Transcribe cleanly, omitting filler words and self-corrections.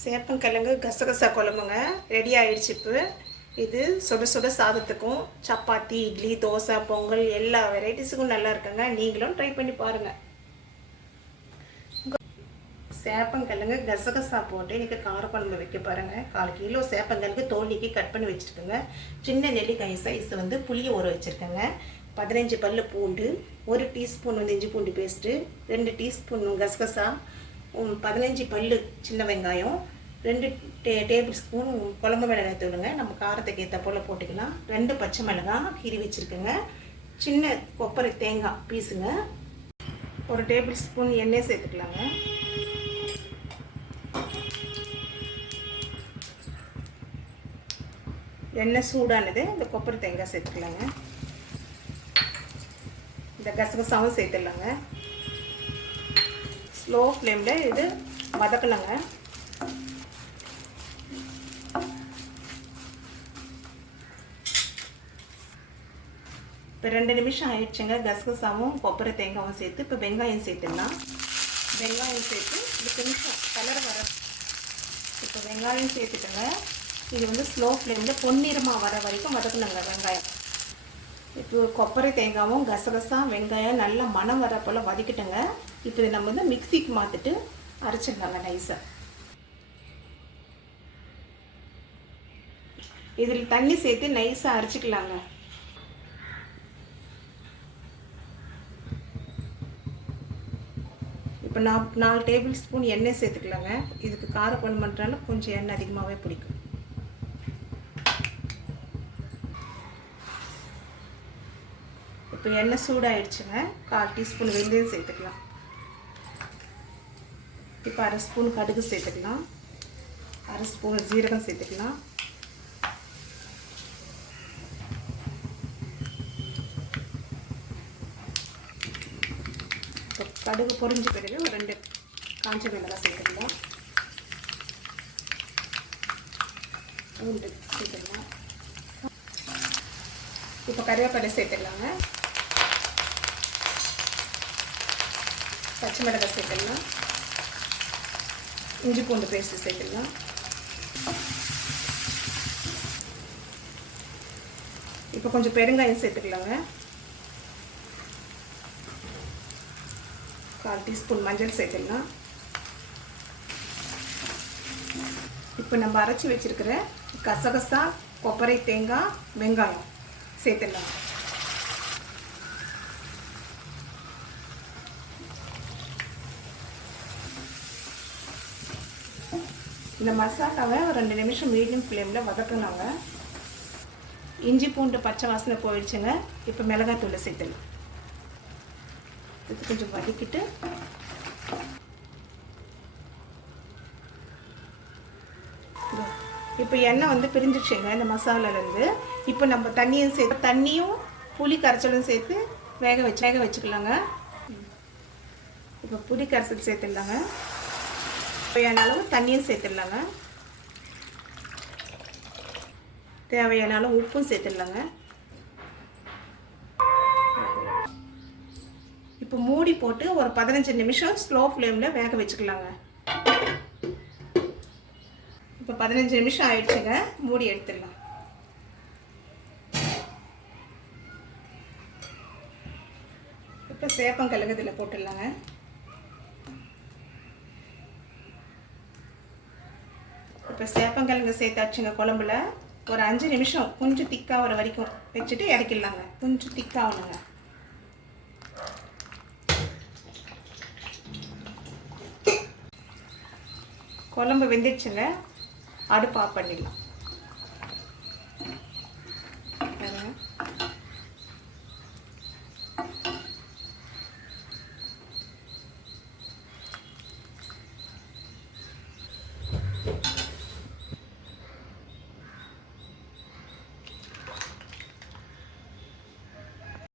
சேப்பங்கிழங்கு கசகசா குழம்புங்க ரெடி ஆயிடுச்சு. இப்போ இது சுட சுட சாதத்துக்கும் சப்பாத்தி, இட்லி, தோசை, பொங்கல் எல்லா வெரைட்டிஸுக்கும் நல்லா இருக்குங்க. நீங்களும் ட்ரை பண்ணி பாருங்கள். சேப்பங்கிழங்கு கசகசா போட்டு இன்றைக்கி காரக்குழம்பு வைக்க பாருங்கள். 1/4 கிலோ சேப்பங்கிழங்கு தோலிக்கு கட் பண்ணி வச்சுருக்கேங்க. சின்ன நெல்லிக்காய் சைஸ் புளியை ஊற வச்சுருக்கேங்க. 15 பல்லு பூண்டு, 1 டீஸ்பூன் இஞ்சி பூண்டு பேஸ்ட்டு, 2 டீஸ்பூன் கசகசா, 15 பல்லு சின்ன வெங்காயம், 2 டேபிள் ஸ்பூன் குழம்பு மிளகாய் தூளுங்க. நம்ம காரத்துக்கு ஏற்ற போல் போட்டுக்கலாம். 2 பச்சை மிளகாய் கீறி வச்சுருக்கேங்க. சின்ன கொப்பரை தேங்காய் பீஸுங்க. 1 டேபிள் ஸ்பூன் எண்ணெய் சேர்த்துக்கலாங்க. எண்ணெய் சூடானது இந்த கொப்பரை தேங்காய் சேர்த்துக்கலாங்க. இந்த கசகசாவும் சேர்த்துடலாங்க. ஸ்லோ ஃப்ளேமில் இது வதக்கணுங்க. இப்போ 2 நிமிஷம் ஆயிடுச்சுங்க. கசகசாவும் கொப்பரை தேங்காயும் சேர்த்து இப்போ வெங்காயம் சேர்த்துடலாம். வெங்காயம் சேர்த்து 2 நிமிஷம் கலர் வர இப்போ வெங்காயம் சேர்த்துட்டுங்க. இது ஸ்லோ ஃப்ளேமில் பொன்னிறமாக வர வரைக்கும் வதக்கணுங்க வெங்காயம். இப்போ கொப்பரை தேங்காயும் கசகசா வெங்காயம் நல்லா மணம் வர போல் வதக்கிட்டுங்க. இப்போ இதை நம்ம மிக்சிக்கு மாற்றிட்டு அரைச்சிடலாங்க நைஸாக. இதில் தண்ணி சேர்த்து நைஸாக அரைச்சிக்கலாங்க. இப்போ 4 டேபிள் ஸ்பூன் எண்ணெய் சேர்த்துக்கலாங்க. இதுக்கு காரக்குழம்பு பண்ணுறதுனால கொஞ்சம் எண்ணெய் அதிகமாகவே பிடிக்கும். இப்போ எண்ணெய் சூடாகிடுச்சுங்க. 1/4 டீஸ்பூன் வெந்தயம் சேர்த்துக்கலாம். இப்போ 1/2 ஸ்பூன் கடுகு சேர்த்துக்கலாம். 1/2 ஸ்பூன் ஜீரகம் சேர்த்துக்கலாம். இப்போ கடுகு பொரிஞ்ச பிறகு ஒரு 2 காஞ்ச மிளகாய் சேர்த்துக்கலாம். பூண்டு சேர்த்துக்கலாம். இப்போ கறிவேப்பிலை சேர்த்துக்கலாங்க. பச்சை மிளகாய் சேர்த்துக்கலாம். இஞ்சி பூண்டு பேஸ்ட்டு சேர்த்துக்கலாம். இப்போ கொஞ்சம் பெருங்காயம் சேர்த்துக்கலாங்க. 1/4 டீஸ்பூன் மஞ்சள் சேர்த்துக்கலாம். இப்போ நம்ம அரைச்சி வச்சிருக்கிற கசகசா, கொப்பரை தேங்காய், வெங்காயம் சேர்த்துடலாம். இந்த மசாலாவை ஒரு 2 நிமிஷம் மீடியம் ஃப்ளேமில் வதக்கணுங்க. இஞ்சி பூண்டு பச்சை வாசனை போயிடுச்சுங்க. இப்போ மிளகாய் தூளை சேர்த்துடலாம். இது கொஞ்சம் வதக்கிட்டு இப்போ எண்ணெய் பிரிஞ்சிடுச்சுங்க இந்த மசாலாலேருந்து. இப்போ நம்ம தண்ணியும் புளி கரைச்சலும் சேர்த்து வேக வச்சுக்கலாங்க. இப்போ புளி கரைச்சல் சேர்த்துடலாங்க. தேவையான அளவு தண்ணியும் சேர்த்துடலாங்க. தேவையான அளவு உப்பும் சேர்த்துடலாங்க. இப்போ மூடி போட்டு ஒரு 15 நிமிஷம் ஸ்லோ ஃப்ளேமில் வேக வச்சுக்கலாங்க. இப்போ 15 நிமிஷம் ஆயிடுச்சுங்க. மூடி எடுத்துடலாம். இப்போ சேப்பங்கிழங்கு இதில் போட்டுடலாங்க. இப்போ சேப்பங்கிழங்கு சேர்த்தாச்சுங்க குழம்புல. ஒரு 5 நிமிஷம் கொஞ்சம் திக்காக வர வரைக்கும் வச்சுட்டு இறக்கிடலாங்க. கொஞ்சம் திக்காகணுங்க. குழம்பு வெந்துடுச்சுங்க. அடுப்பு ஆஃப் பண்ணிடலாம்.